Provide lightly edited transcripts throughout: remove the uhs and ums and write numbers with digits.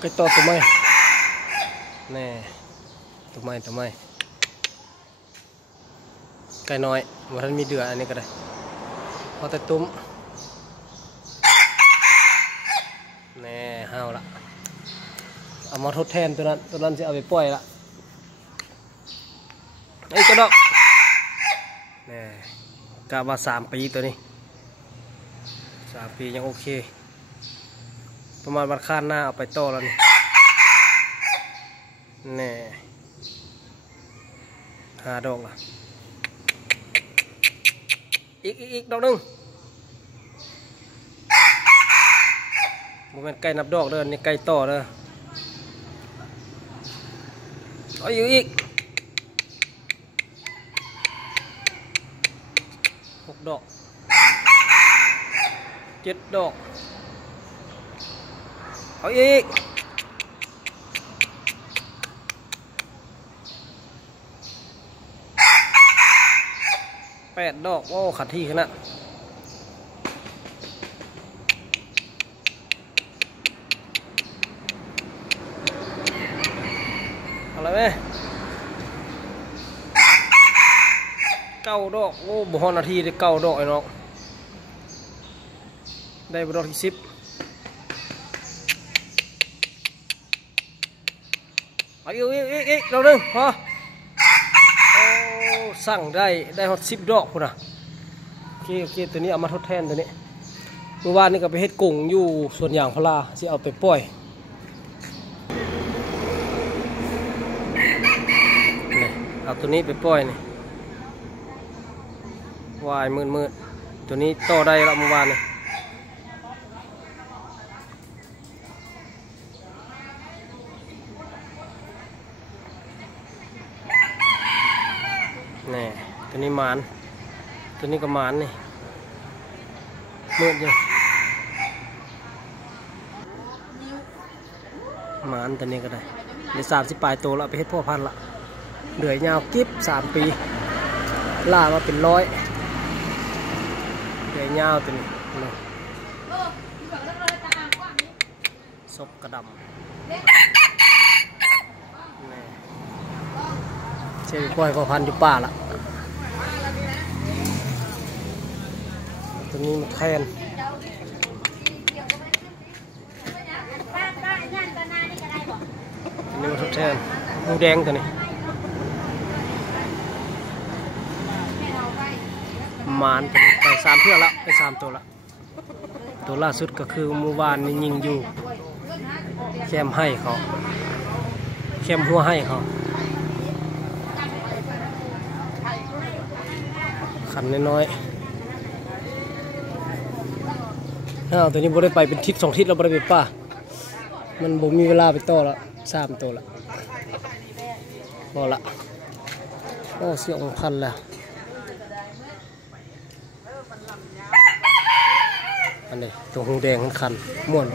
cái to tụi mày nè tụi mày cái nói mà thân mi đưa anh ấy cái đây có tay túm nè haoละเอามาทดแทนตัวนั้นจะเอาไปปล่อยละไอ้กระดอกแน่กะว่า3 ปีตัวนี้3 ปียังโอเคประมาณวันข้างหน้าเอาไปต่อแล้วนี่แน่5 ดอกละอีกดอกนึงมันเป็นไก่นับดอกเด้อนี่ไก่ต่อเด้อเอาอยู่อีก6 ดอก7 ดอกเอาอีก8 ดอกโอ้ขัดที่ขนาดอะไรไหม9 ดอกโอ้บ่ฮอดนาทีได้9 ดอกไอ้น้องได้บ่ดอกที่10เอาอีกดอกนึงพอโอ้สั่งได้ฮอด10 ดอกพุ่นน่ะโอเคตัวนี้เอามาทดแทนตัวนี้เมื่อวานนี้ก็ไปเฮ็ดกุ้งอยู่สวนยางพาราสิเอาไปปล่อยนี่เอาตัวนี้ไปปล่อยนี่วายมืดตัวนี้ต่อได้แล้วเมื่อวานนี่นี่ตัวนี้หมานตัวนี้ก็หมานนี่มืดอยู่หมานตัวนี้ก็ได้ใน30 ปลายตัวแล้วไปเฮ็ดพ่อพันธุ์ละเหลือยาวกิ๊บ3 ปีล่ามาเป็น100เหลือยยาวตัวนี้ซบกระดำเชื่อปล่อยพ่อพันธุ์อยู่ป่าละตัวนี้มันแทนนี่มันทดแทนหมูแดงตัวนี้มานตัวนี้ไป3 เทื่อละไป3 ตัวละตัวล่าสุดก็คือเมื่อวานนี่ยิงอยู่แคมให้เขาแคมหัวให้เขาขันน้อยๆตัวนี้บ่ได้ไปเป็นทิศ2 ทิศแล้วบ่ได้ไปป่ามันบ่มีเวลาไปต่อละ3 ตัวละพอละโอ้เสียงพันแล้วอันนี้ตัวหงแดงคันม่วน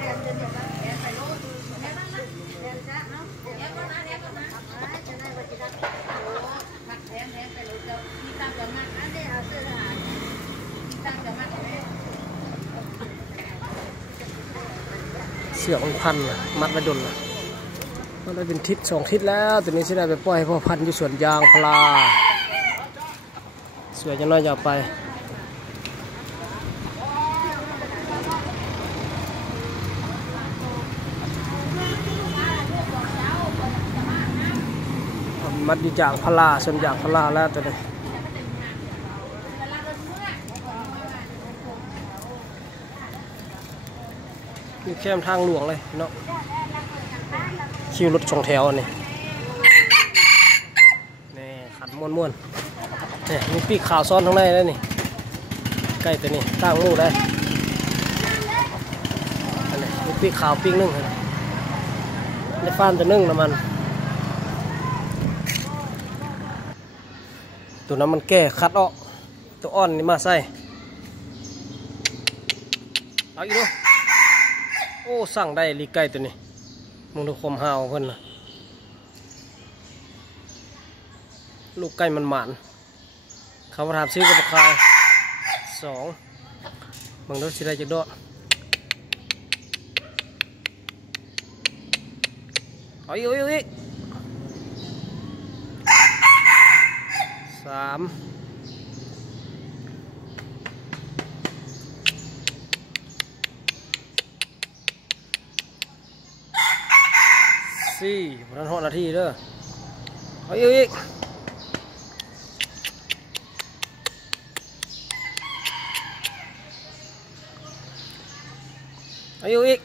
เสียงพันมัดไว้ดนมันได้เป็นทิศ2 ทิศแล้วตัวนี้จะได้ไปปล่อยให้พ่อพันธุ์อยู่สวนยางพาราสวยจะน้อยอยากไปมัดอยู่ยางพาราสวนยางพาราแล้วตัวนี้มีแคมทางหลวงเลยเนาะคิวรถ2 แถวนี่นี่ขันม้วนนี่มีปีกขาวซ้อนข้างในแล้วนี่ใกล้ตัวนี้ตั้งมูได้อันนี้มีปีกขาวปีกนึงในฟ้านตัวนึงนะมันตัวนั้นมันแก่คัดออกตัวอ่อนนี่มาใส่เอาอีกดูโอ้สั่งได้ลีไก่ตัวนี้มึงดูความหาวเพิ่นนะลูกไก่มันหมานเขามาถามซื้อกับราคา2มึงดูสิได้จักดอก เอาอีก3 4มันหอนาทีเด้อเอาอีกเอาอีก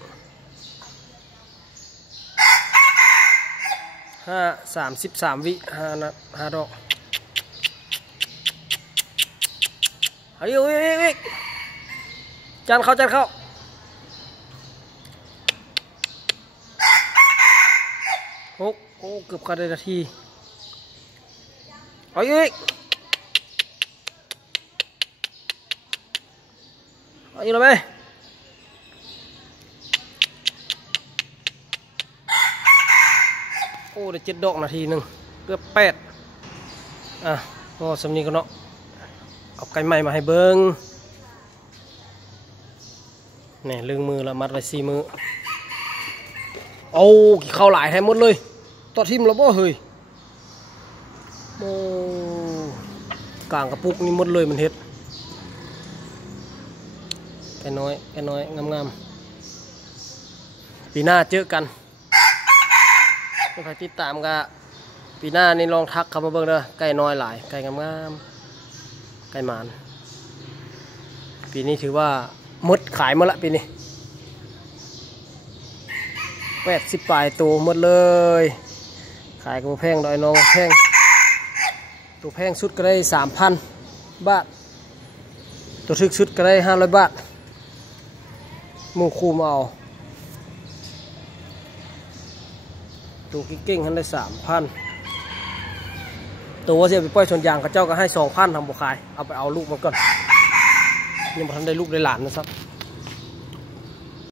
33 วิ5 ดอกเอาอีกจานเข้า6โอ้เกือบขาดนาทีเอาอีกแล้วไหมโอ้ได้7 ดอกนาทีหนึ่งเกือบ8อ่ะก็สำนีกันเนาะเอาไก่ใหม่มาให้เบิ้งนี่ลึงมือละมัดไว้4 มือโอ้เข้าหลายให้หมดเลยต่อทิมแล้วบ่เฮ้ยโอ้กลางกระปุกนี่หมดเลยมันเฮ็ดแค่น้อยงามปีหน้าเจอกันใครติดตามก็ปีหน้านี่ลองทักเข้ามาเบิ่งเด้อไก่น้อยหลายไก่งามไก่หมานปีนี้ถือว่าหมดขายหมดละปีนี้80 ปลายตัวหมดเลยขายกับแพงดอยน้องแพงตัวแพงสุดก็ได้ 3,000 บาทตัวถึกสุดก็ได้500 บาทมูคูมาเอาตัวเก่งๆให้ได้ 3,000 ตัวเสียไปปล่อยชนยางเขาเจ้าก็ให้ 2,000 ทำบุขายเอาไปเอาลูกมันก่อนยังไม่ทันได้ลูกได้หลานนะครับ